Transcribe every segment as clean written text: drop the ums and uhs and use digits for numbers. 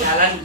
Jalan.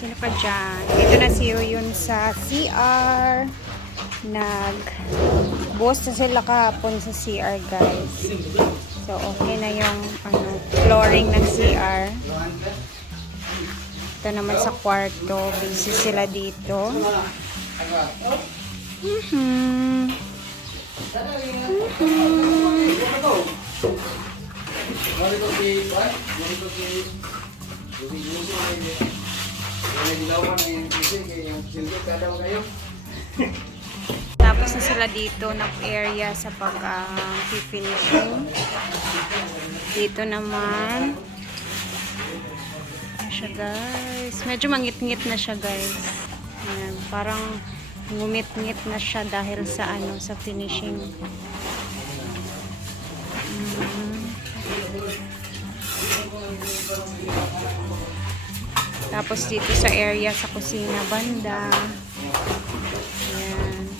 Sino pa dyan? Dito na si Yun sa CR. Nag-buhos na sila kahapon sa CR, guys. So, okay na yung flooring ng CR. Ito naman sa kwarto. Busy sila dito. Tapos na sila dito ng area sa pag-finishing. Dito naman siya, guys. Medyo mangit-ngit na siya, guys. Ayan, parang ngumit-ngit na siya dahil sa sa finishing. Tapos dito sa area sa kusina banda. Ayan.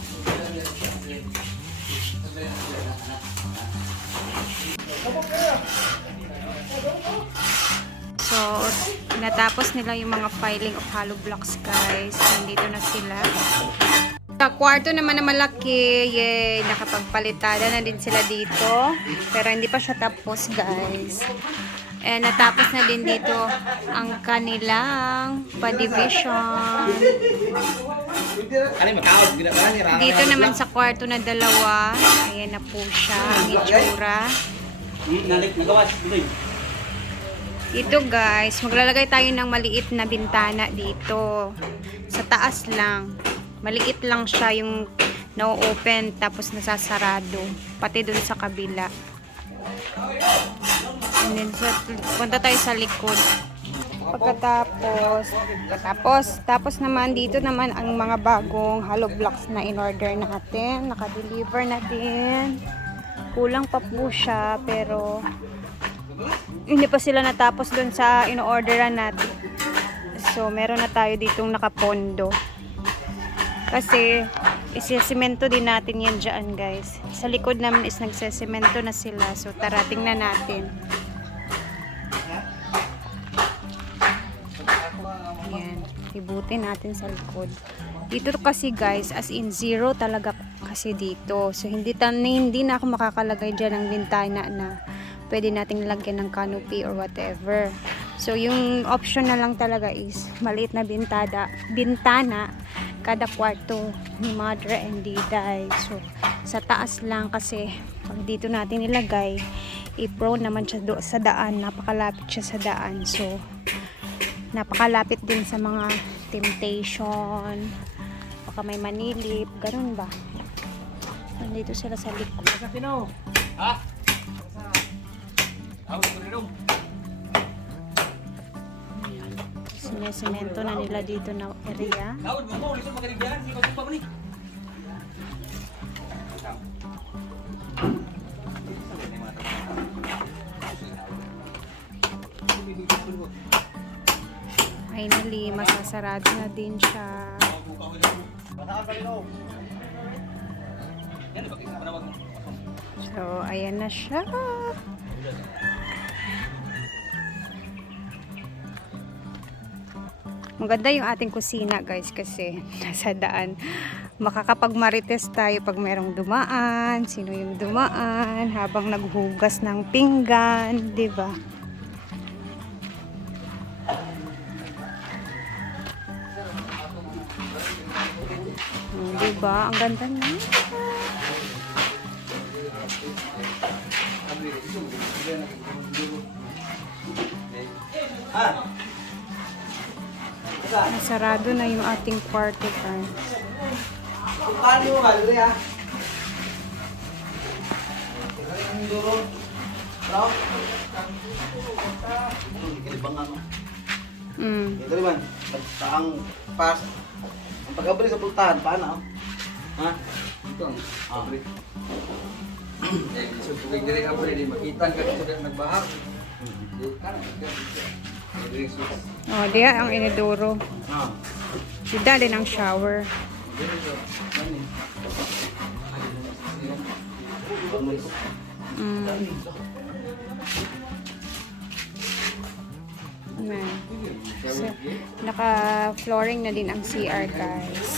So, natapos nila yung mga filing of hollow blocks, guys. Nandito na sila. Sa kwarto naman na malaki, yay, nakapagpalitada na din sila dito. Pero hindi pa siya tapos, guys. And natapos na din dito ang kanilang pa-division. Dito naman sa kwarto na dalawa, ayan na po siya, ang itsura. Ito, guys, maglalagay tayo ng maliit na bintana dito. Sa taas lang. Maliit lang siya yung na-open tapos nasasarado. Pati dun sa kabila. And then, punta tayo sa likod. Tapos naman dito naman ang mga bagong hollow blocks na in-order natin. Naka-deliver na din. Kulang pa po siya, pero hindi pa sila natapos dun sa in-orderan natin. So, meron na tayo ditong nakapondo. Kasi, isisemento din natin yan dyan, guys. Sa likod naman is nagsesemento na sila. So, tara, tingnan natin. Ayan. Ibutin natin sa likod. Dito kasi, guys, as in zero talaga kasi dito. So, hindi na ako makakalagay dyan ng bintana na pwede nating lagyan ng canopy or whatever. So, yung option na lang talaga is maliit na bintana kada kwarto ni Mother and Diday. So, sa taas lang kasi pag dito natin nilagay, i-prone naman siya sa daan. Napakalapit siya sa daan. So, napakalapit din sa mga temptation. Baka may manilip. Ganun ba? Nandito sila sa likod. Ha? Sinesemento na nila dito na area. Finally, masasarado na din siya. So, ayan na siya. Maganda yung ating kusina, guys, kasi nasa daan. Makakapagmarites tayo pag merong dumaan, sino yung dumaan, habang naghugas ng pinggan, di ba? Di ba? Ang ganda na. Nasarado na yung ating kwarto, guys. ibang ano. Mm. Ito naman, ang pas, ang pagkabalik sa pultahan, paano? Ha? Ito ang Ah. pabrik. Eh, so tubig diri ka pwede makita ka dito ka nagbahag. Di ka na. Diri sus. Oh, diya ang iniduro. Ah. Sida din ang shower. Diri so. Mani. Mm. Ayan. So, naka-flooring na din ang CR, guys.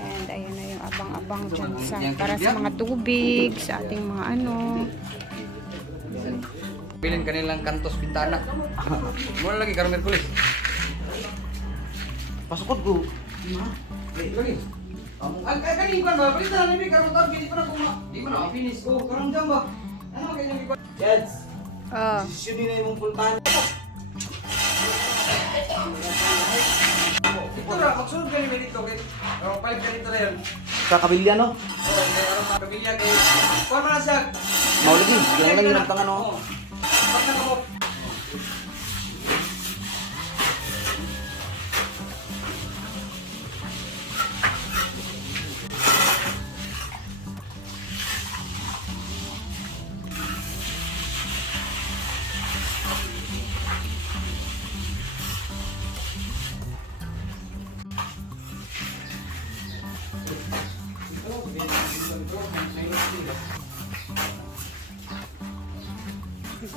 And ayun na yung abang-abang dyan para sa mga tubig, sa ating mga ano. Pilin kanilang kantos bintana. Mula lagi karmer kulis. Pasukot ko. Lagi. Ay kani kan ba? Pilin na ni karmo tar pilin pa na kuma. Di man na finish ko. Karong jam ba? Ano kay ni ko? Jeds, Oh. sisyon na yung pultahan. Ito ra magsunod kani mi dito kay. Palit ka dito na yan. Sa kabilya, no? Oh, kay aron mga pamilya kay. Kuan man na siya. Maulagi, lang lang yung tangan, no? Pag nakamo.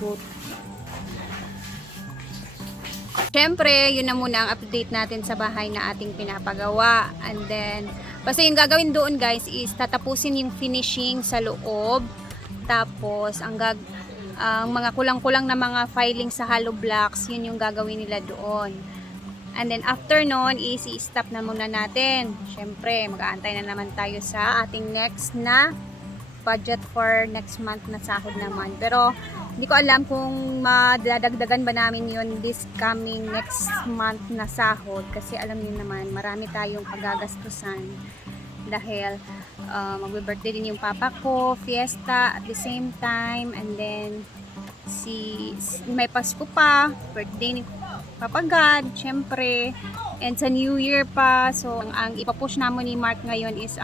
Good. Siyempre, yun na muna ang update natin sa bahay na ating pinapagawa. And then, basta yung gagawin doon guys is tatapusin yung finishing sa loob. Tapos, ang mga kulang-kulang na mga filing sa hollow blocks, yun yung gagawin nila doon. And then, after nun is i-stop na muna natin. Siyempre, mag-aantay na naman tayo sa ating next na budget for next month na sahod naman. Pero, hindi ko alam kung madadagdagan ba namin yun this coming next month na sahod. Kasi alam niyo naman, marami tayong pagagastusan. Dahil magbe-birthday din yung papa ko, fiesta at the same time. And then, may Pasko pa, birthday ni Papa God, syempre. And sa New Year pa. So, ang ipapush namin ni Mark ngayon is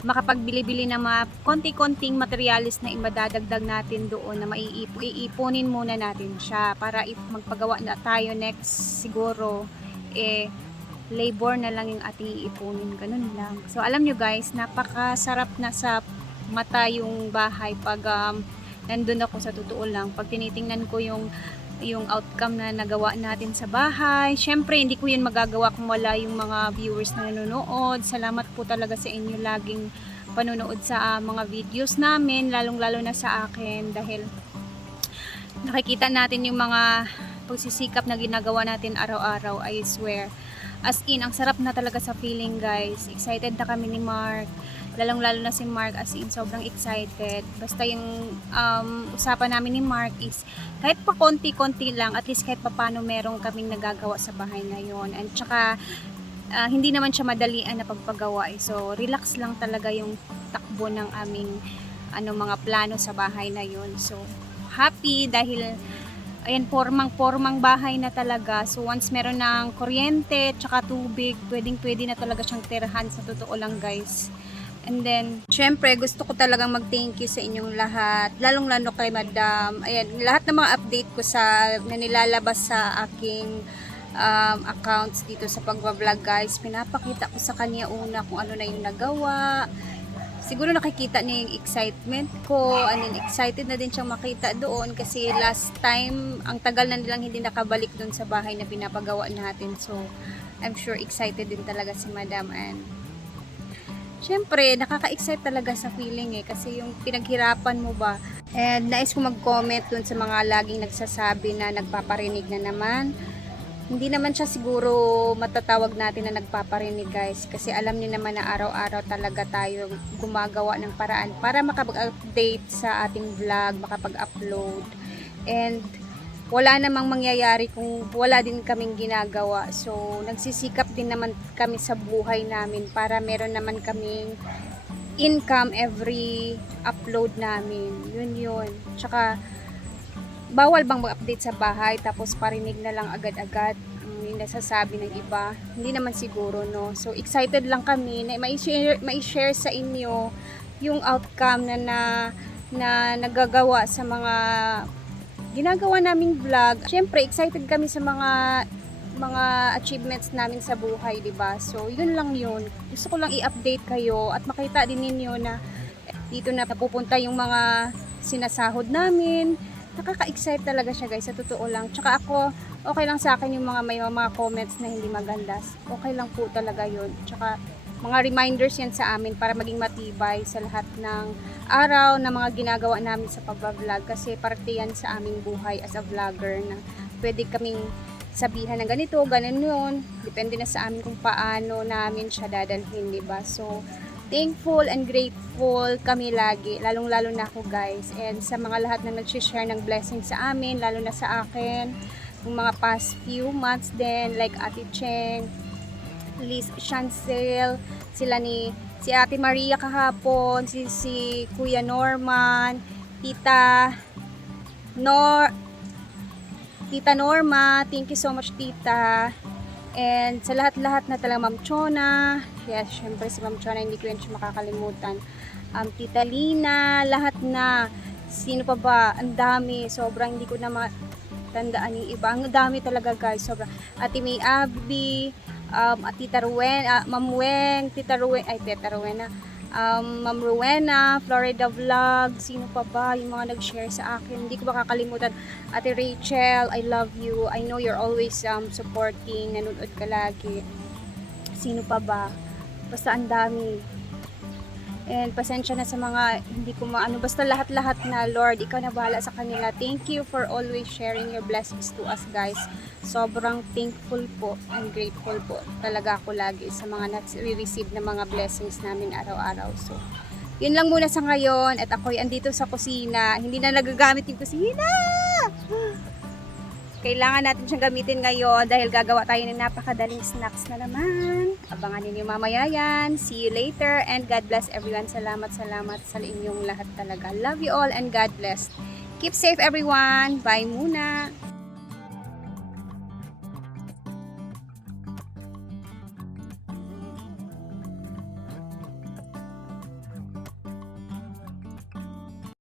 makapagbili-bili ng mga konti-konting materialis na imadadagdag natin doon na iipunin muna natin siya para if magpagawa na tayo next siguro labor na lang yung ating iipunin, ganun lang. So alam nyo guys, napakasarap na sa mata yung bahay pag nandun ako, sa totoo lang, pag tinitingnan ko yung outcome na nagawa natin sa bahay. Syempre, hindi ko yun magagawa kung wala yung mga viewers na nanonood. Salamat po talaga sa inyo laging panonood sa mga videos namin, lalong-lalo na sa akin dahil nakikita natin yung mga pagsisikap na ginagawa natin araw-araw. I swear. As in, ang sarap na talaga sa feeling guys. Excited na kami ni Mark. Lalong-lalo na si Mark, as in, sobrang excited. Basta yung usapan namin ni Mark is kahit pa konti-konti lang, at least kahit pa paano merong kaming nagagawa sa bahay na yon. And tsaka, hindi naman siya madalian na pagpagawa. So, relax lang talaga yung takbo ng aming mga plano sa bahay na yon. So, happy dahil ayan, formang bahay na talaga. So, once meron ng kuryente, tsaka tubig, pwedeng-pwede na talaga siyang tirahan, sa totoo lang guys. And then, syempre, gusto ko talagang mag-thank you sa inyong lahat. Lalong-lalo kay Madam. Ayan, lahat ng mga update ko na nilalabas sa aking accounts dito sa pagbablog guys. Pinapakita ko sa kanya una kung ano na yung nagawa. Siguro nakikita niya yung excitement ko. And then, excited na din siyang makita doon. Kasi last time, ang tagal na nilang hindi nakabalik doon sa bahay na pinapagawa natin. So, I'm sure excited din talaga si Madam. And syempre, nakaka-excite talaga sa feeling kasi yung pinaghirapan mo ba. And nais ko mag-comment dun sa mga laging nagsasabi na nagpaparinig na naman. Hindi naman siya siguro matatawag natin na nagpaparinig guys. Kasi alam niyo naman na araw-araw talaga tayo gumagawa ng paraan para makapag-update sa ating vlog, makapag-upload. And wala namang mangyayari kung wala din kaming ginagawa. So, nagsisikap din naman kami sa buhay namin para meron naman kaming income every upload namin. Yun. Tsaka, bawal bang mag-update sa bahay tapos parinig na lang agad-agad yung nasasabi ng iba? Hindi naman siguro, no? So excited lang kami na mai-share sa inyo yung outcome na nagagawa sa mga ginagawa naming vlog. Siyempre, excited kami sa mga achievements namin sa buhay, 'di ba? So, yun lang yun. Gusto ko lang i-update kayo at makita din ninyo na dito na napupunta yung mga sinasahod namin. Nakaka-excite talaga siya, guys, sa totoo lang. Tsaka ako, okay lang sa akin yung may mga comments na hindi maganda. Okay lang po talaga yun. Tsaka mga reminders yan sa amin para maging matibay sa lahat ng araw na mga ginagawa namin sa pag-vlog, kasi parte yan sa aming buhay as a vlogger na pwede kaming sabihan ng ganito, ganun yun. Depende na sa amin kung paano namin siya dadalhin, diba? So, thankful and grateful kami lagi, lalong-lalo na ako, guys. And sa mga lahat na nag-share ng blessing sa amin, lalo na sa akin, yung mga past few months din, like Ate Cheng, Liz Chancel, si Ate Maria kahapon, si Kuya Norman, Tita Norma, thank you so much, Tita. And sa lahat-lahat na talaga, Ma'am Chona, yes, syempre si Ma'am Chona, hindi ko yan siya makakalimutan. Tita Lina, lahat na, sino pa ba, ang dami, sobrang hindi ko na matandaan yung iba, ang dami talaga, guys, sobrang. Ate May Abby, Tita Rowena, Ma'am Weng, Tita Rowena, Ma'am Rowena, Florida Vlog, sino pa ba yung mga nag-share sa akin, hindi ko makakalimutan. Ate Rachel, I love you, I know you're always supporting, nanonood ka lagi. Sino pa ba? Basta ang dami. And pasensya na sa mga hindi ko maano, basta lahat-lahat na, Lord, ikaw na bahala sa kanila. Thank you for always sharing your blessings to us, guys. Sobrang thankful po and grateful po talaga ako lagi sa mga nare-receive na mga blessings namin araw-araw. So, yun lang muna sa ngayon. At ako'y andito sa kusina. Hindi na nagagamit yung kusina! Kailangan natin siyang gamitin ngayon dahil gagawa tayo ng napakadaling snacks na naman. Abangan ninyo mamaya yan. See you later and God bless everyone. Salamat sa inyong lahat talaga. Love you all and God bless. Keep safe everyone. Bye muna.